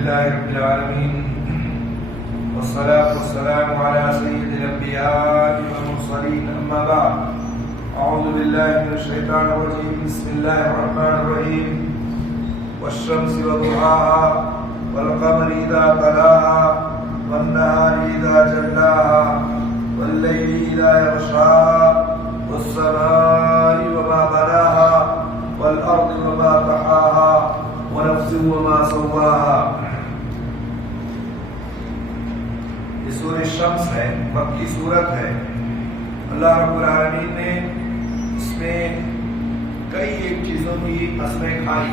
لله رب العالمين والصلاة والسلام على سيد الأنبياء والمرسلين أما بعد أعوذ بالله من الشيطان الرجيم بسم الله الرحمن الرحيم والشمس وضحاها والقمر إذا تلاها والنهار إذا جلاها والليل إذا يغشاها والسماء وما بناها والأرض وما طحاها ونفس وما سواها. یہ سورہ شمس ہے، مکی سورت ہے. اللہ رب العالمین نے اس میں کئی ایک چیزوں کی قسمیں کھائی.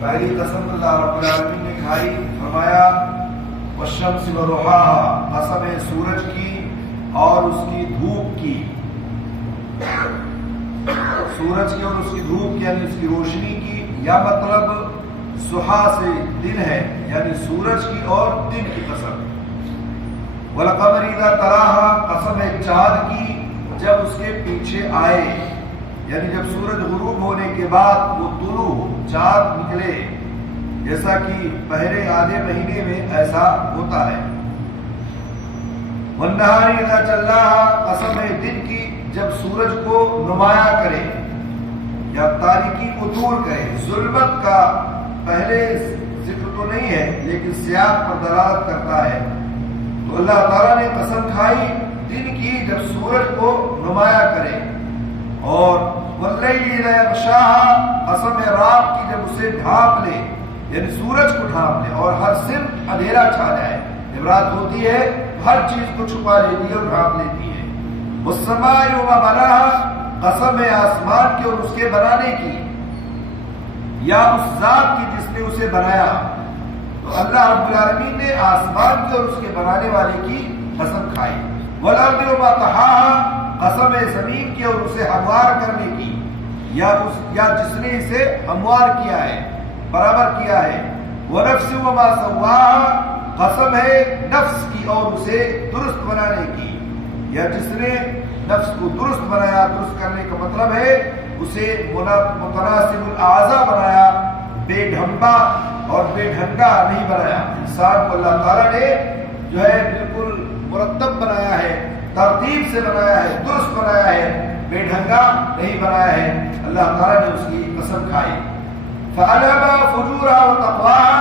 پہلی قسم اللہ رب العالمین نے کھائی، فرمایا والشمس وضحاها، قسم ہے سورج کی اور اس کی دھوپ کی. سورج کی اور اس کی دھوپ کی یعنی اس کی روشنی کی، یا مطلب ضحا سے دن ہے یعنی سورج کی اور دن کی قسم. والقمر اذا تلاها، قسم ہے چاند کی جب اس کے پیچھے آئے، یعنی جب سورج غروب ہونے کے بعد وہ طلوع چاند نکلے، جیسا کہ پہلے آدھے مہینے میں ایسا ہوتا ہے. والنہار اذا جلاها، قسم ہے دن کی جب سورج کو نمایاں کرے یا تاریکی کو دور کرے. ظلمت کا پہلے ذکر تو نہیں ہے لیکن سیاق پر دلالت کرتا ہے. تو اللہ تعالیٰ نے قسم کھائی دن کی جب سورج کو نمایاں کرے. اور واللیل اذا یغشاها، قسم ہے رات کی جب اسے ڈھانپ لے، یعنی سورج کو ڈھانپ لے اور ہر سمت اندھیرا چھا جائے. جب رات ہوتی ہے ہر چیز کو چھپا لیتی ہے اور ڈھانپ لیتی ہے. والسماء وما بناها، قسم ہے آسمان کی اور اس کے بنانے کی، یا اس ذات کی جس نے اسے بنایا. تو اللہ رب العالمین نے آسمان کی اور اس کے بنانے والے کی قسم کھائی. والارض وما طحاها، قسم ہے زمین کی اور اسے ہموار کرنے کی، یا جس نے اسے ہموار کیا ہے، برابر کیا ہے. ونفس وما سواها، قسم ہے نفس کی اور اسے درست بنانے کی، یا جس نے نفس کو درست بنایا. درست کرنے کا مطلب ہے اسے متناسب الاعضاء بنایا، بے ڈھمبا اور بے ڈھنگا نہیں بنایا. انسان کو اللہ تعالیٰ نے جو ہے بالکل مرتب بنایا ہے، ترتیب سے بنایا ہے، درست بنایا ہے، بے ڈھنگا نہیں بنایا ہے. اللہ تعالیٰ نے اس کی قسم کھائی. فَأَلْهَمَهَا فُجُورَهَا وَتَقْوَاهَا،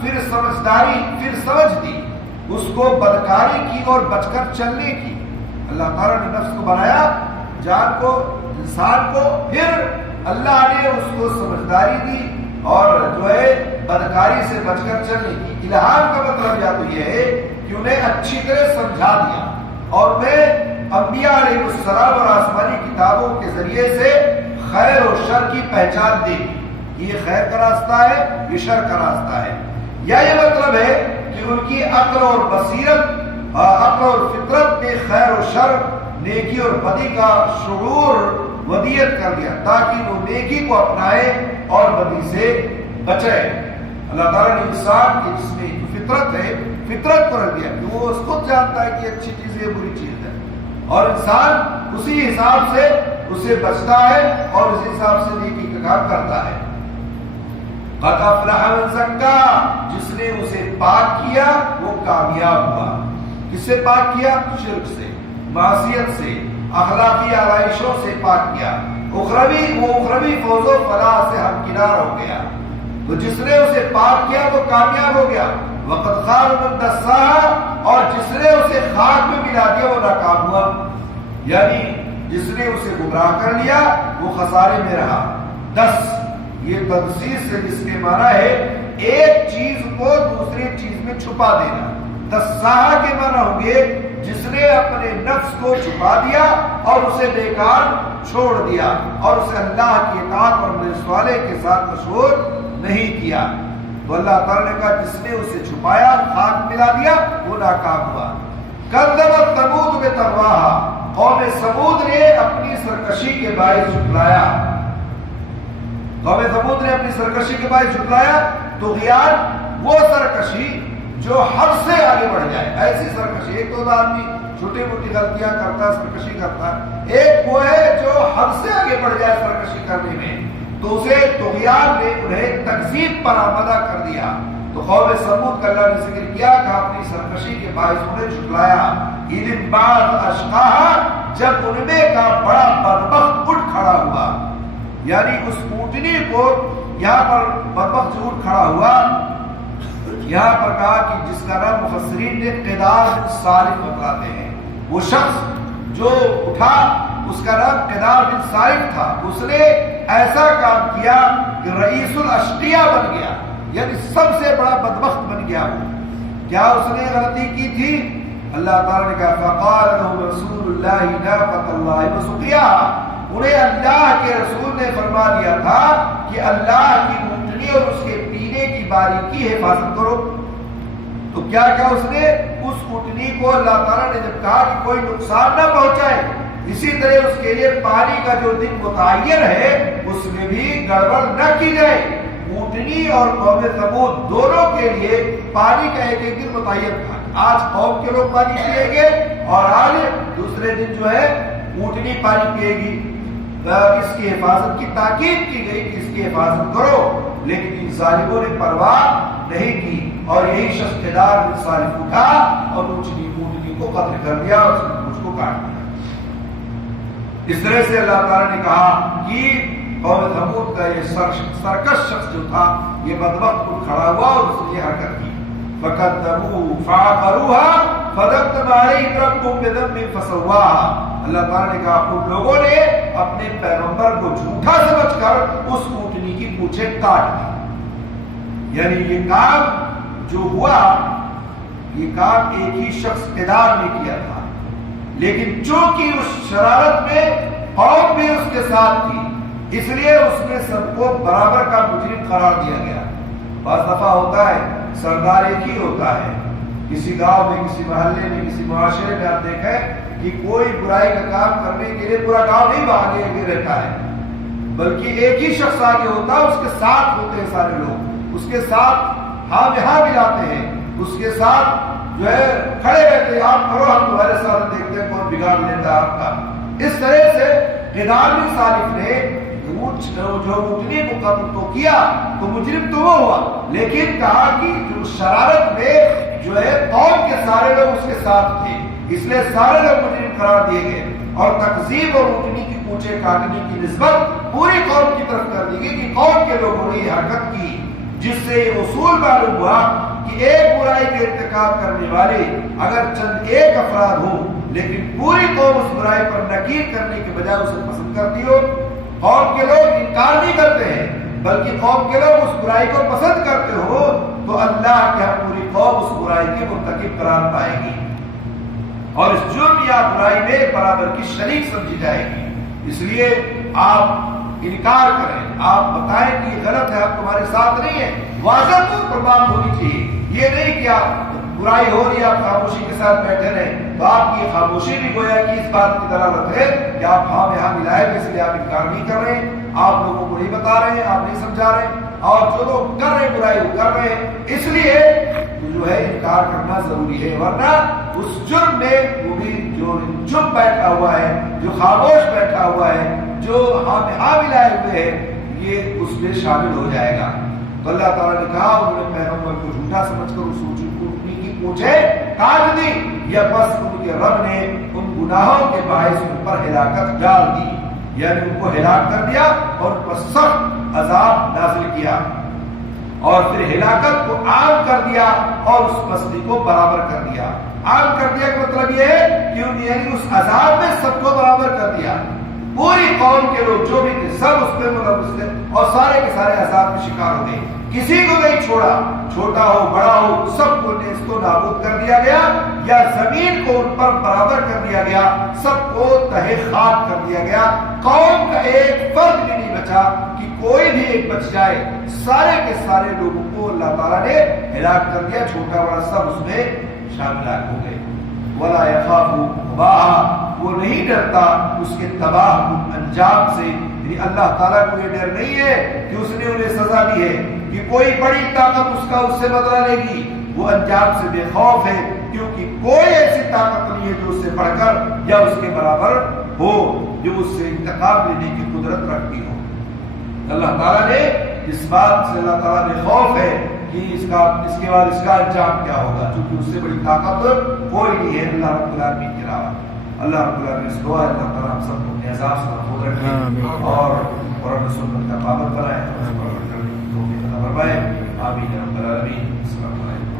پھر سمجھداری، پھر سمجھ دی اس کو بدکاری کی اور بچ کر چلنے کی. اللہ تعالیٰ نے نفس کو بنایا، جان کو، انسان کو، پھر اللہ نے اس کو سمجھداری دی اور جو ہے بدکاری سے بچ کر چلنے کی. الہام کا مطلب یا تو یہ ہے کہ انہیں اچھی طرح سمجھا دیا اور انہیں انبیاء علیہ السلام اور آسمانی کتابوں کے ذریعے سے خیر اور شر کی پہچان دی. یہ خیر کا راستہ ہے، یہ شر کا راستہ ہے. یا یہ مطلب ہے کہ ان کی عقل اور بصیرت، عقل اور فطرت نے خیر و شر، نیکی اور بدی کا شعور ودیت کر دیا تاکہ وہ نیکی کو اپنائے اور بدی سے بچے. اللہ تعالیٰ نے انسان کی جس میں فطرت ہے، فطرت کو رکھ دیا کہ وہ اس خود جانتا ہے کہ اچھی چیز ہے بری چیز ہے، اور انسان اسی حساب سے اسے بچتا ہے اور اس حساب سے نیکی کا کام کرتا ہے. قد افلح من زکاها، جس نے اسے پاک کیا وہ کامیاب ہوا. کس سے پاک کیا؟ شرک سے، معصیت سے، اخلاقی آرائشوں سے پاک کیا. اخروی فوز و فلاح سے ہمکنار ہو گیا. تو جس نے اسے پاک کیا وہ کامیاب ہو گیا. وقد خاب من دساها، اور جس نے اسے خاک میں ملا دیا وہ ناکام ہوا. یعنی جس نے اسے گمراہ کر لیا وہ خسارے میں رہا. دس، یہ تنصیص سے جس کے معنی ہے ایک چیز کو دوسری چیز میں چھپا دینا. دساها کے معنی ہوں گے جس نے اپنے نفس کو چھپا دیا اور اسے بیکار چھوڑ دیا اور اسے اللہ کی اطاعت اور صالح کے ساتھ مشغول نہیں کیا. تو اللہ تعالیٰ نے کہا جس نے اسے چھپایا، خاک ملا دیا، وہ ناکام ہوا. کذبت ثمود بطغواها، قوم ثمود نے اپنی سرکشی کے باعث جھٹلایا. قوم ثمود نے اپنی سرکشی کے باعث جھٹلایا. طغیان وہ سرکشی جو حد سے آگے بڑھ جائے، ایسی سرکشی. ایک تو آدمی چھوٹی موٹی غلطیاں کرتا ہے، سرکشی کرتا ہے. ایک وہ ہے جو حد سے آگے بڑھ جائے سرکشی کرنے میں، تو اسے طغیان نے انہیں تکذیب پر آمادہ کر دیا. تو قوم سمود کا اللہ نے ذکر کیا کہ اپنی سرکشی کے باعث انہیں جھٹلایا. اذ بعث اشقاها، جب ان میں کا بڑا بدبخت اٹھ کھڑا ہوا. یعنی اس اونٹنی کو یہاں پر بدبخت جو اٹھ کھڑا ہوا، یہاں پر کہا کہ جس کا نام مفسرین نے قدار بن صالح بتلاتے ہیں. وہ شخص جو اٹھا اس کا نام قدار بن صالح تھا. اس نے ایسا کام کیا کہ رئیس الاشقیاء بن گیا، یعنی سب سے بڑا بدبخت بن گیا. وہ کیا اس نے غلطی کی تھی؟ اللہ تعالیٰ نے کہا فقال لهم رسول اللہ ناقۃ اللہ وسقیاها، انہیں اللہ کے رسول نے فرما دیا تھا کہ اللہ کی اونٹنی اور اس کے پینے کی باری کی حفاظت کرو. تو کیا کیا اس نے اس اونٹنی کو اللہ تعالیٰ نے جب کہا کہ کوئی نقصان نہ پہنچائے، اسی طرح اس کے لیے پانی کا جو دن متعین ہے اس میں بھی گڑبڑ نہ کی جائے. اونٹنی اور قوم ثمود دونوں کے لیے پانی کا ایک ایک دن متعین تھا. آج قوم کے لوگ پانی پیئیں گے اور آج دوسرے دن جو ہے اونٹنی پانی پیے گی. اس کی حفاظت کی تاکید کی گئی کہ اس کی حفاظت کرو، لیکن ان ظالموں نے پرواہ نہیں کی اور یہی شخص قدار بن صالح اٹھا اور اونٹنی کو قتل کر دیا اور اس کی پوچھ کو کاٹ دیا. اس طرح سے اللہ تعالیٰ نے کہا کہ قوم ثمود کا یہ سرکش شخص جو تھا یہ بدبخت کو کھڑا ہوا اور اس نے یہ حرکت کی. فَكَذَّبُوهُ فَعَقَرُوهَا فَدَمْدَمَ عَلَيْهِمْ رَبُّهُم بِذَنبِهِمْ فَسَوَّاهَا. اللہ تعالیٰ نے کہا ان لوگوں نے اپنے پیغمبر کو جھوٹا سمجھ کر اس اونٹنی کی پوچھیں کاٹ دی. یعنی یہ کام جو ہوا یہ کام ایک ہی شخص قدار نے کیا تھا، لیکن چونکہ اس شرارت میں قوم بھی اس کے ساتھ تھی اس لیے اس نے سب کو برابر کا مجرم قرار دیا گیا. بعض دفعہ ہوتا ہے سردار ایک ہی ہوتا ہے. کسی گاؤں میں، کسی محلے میں، کسی معاشرے میں آپ دیکھیں کہ کوئی برائی کا کام کرنے کے لیے پورا گاؤں نہیں آگے رہتا ہے، بلکہ ایک ہی شخص آگے ہوتا ہے. اس کے ساتھ ہوتے ہیں سارے لوگ، اس کے ساتھ ہاں ملاتے ہیں، اس کے ساتھ جو ہے کھڑے رہتے ہیں. آپ کرو ہم تمہارے ساتھ دیکھتے ہیں کون بگاڑ لیتا ہے آپ کا. اس طرح سے قدار بن صالح نے جو اونٹنی کو قتل تو کیا تو مجرم تو وہ ہوا، لیکن کہا کہ جو شرارت میں جو ہے قوم کے سارے لوگ اس کے ساتھ تھے، اس لیے سارے لوگ مجرم قرار دیے گئے اور تکذیب اور اونٹنی کی پوچھیں کاٹنے کی نسبت پوری قوم کی طرف کر دی گئی کہ قوم کے لوگوں نے یہ حرکت کی، جس سے یہ اصول معلوم ہوا کہ ایک برائی کے ارتکاب کرنے والے اگر چند ایک افراد ہوں لیکن پوری قوم اس برائی پر نکیر کرنے کے بجائے اسے پسند کرتی ہو. قوم کے لوگ انکار نہیں کرتے ہیں بلکہ قوم کے لوگ اس برائی کو پسند کرتے ہو تو اللہ کے ہاں پوری قوم اس برائی کے مرتکب قرار پائے گی اور اس جرم یا برائی میں برابر کی شریک سمجھی جائے گی. اس لیے آپ انکار کریں، آپ بتائیں کہ یہ غلط ہے، آپ تمہارے ساتھ نہیں ہے، واضح طور پر بات ہونی چاہیے. یہ نہیں کہ آپ برائی ہو رہی ہے آپ خاموشی کے ساتھ بیٹھے رہیں، تو آپ کی خاموشی بھی گویا کہ اس بات کی دلالت ہے کہ آپ ہاں ملائے اس لیے آپ انکار نہیں کر رہے ہیں، آپ لوگوں کو نہیں بتا رہے ہیں، آپ نہیں سمجھا رہے ہیں، اور جو لوگ کر رہے ہیں برائی وہ کر رہے ہیں. اس لیے جو ہے انکار کرنا ضروری ہے، ورنہ اس جرم میں وہ بھی جو چپ بیٹھا ہوا ہے، جو خاموش بیٹھا ہوا ہے، جو ہاں ملائے ہوئے ہے، یہ اس میں شامل ہو جائے گا. تو اللہ تعالیٰ نے کہا انہوں نے پیغمبر کو جھوٹا سمجھ کر اس اونٹنی کی پوچھیں کاٹ دی، یا بس ان کے رب نے ان گناہوں کے باعث ان پر ہلاکت ڈال دی، یعنی ان کو ہلاک کر دیا اور ان پر سخت عذاب نازل کیا اور پھر ہلاکت کو عام کر دیا اور اس بستی کو برابر کر دیا. عام کر دیا کا مطلب یہ ہے کہ یعنی اس عذاب میں سب کو برابر کر دیا. پوری قوم کے لوگ جو بھی تھے سب اس پہ ملوث تھے اور سارے کے سارے عذاب میں شکار ہو گئے. کسی کو نہیں چھوڑا، چھوٹا ہو بڑا ہو، سب کو اس کو نابود کر دیا گیا یا زمین کو ان پر برابر کر دیا گیا، سب کو تہہ خاک کر دیا گیا. قوم کا ایک فرد بھی نہیں بچا کہ کوئی بھی ایک بچ جائے. سارے کے سارے لوگوں کو اللہ تعالیٰ نے ہلاک کر دیا، چھوٹا بڑا سب اس میں شامل ہو گئے. وَلَا يَخَافُ عُقْبَاهَا، وہ نہیں ڈرتا اس کے تباہ انجام سے. یعنی اللہ تعالیٰ کو یہ ڈر نہیں ہے کہ اس نے انہیں سزا دی ہے کہ کوئی بڑی طاقت اس کا اس سے بدلہ لے گی. وہ انجام سے بے خوف ہے کیونکہ کوئی ایسی طاقت نہیں ہے جو اس سے بڑھ کر یا اس کے برابر ہو، جو اس سے انتقام لینے کی قدرت رکھتی ہو. اللہ تعالیٰ نے اس بات سے اللہ تعالیٰ بے خوف ہے کہ اس کے بعد اس کا انجام کیا ہوگا، چونکہ اس سے بڑی طاقت کوئی نہیں ہے اللہ رب العالمین کے علاوہ۔ اللہ رب العالمین سے دعا ہے اللہ تعالیٰ ہم سب کو اپنے عذاب سے محفوظ رکھے اور قرآن و سنت کا پابند بنائے، فرمائے آمین یا رب العالمین۔ السلام علیکم۔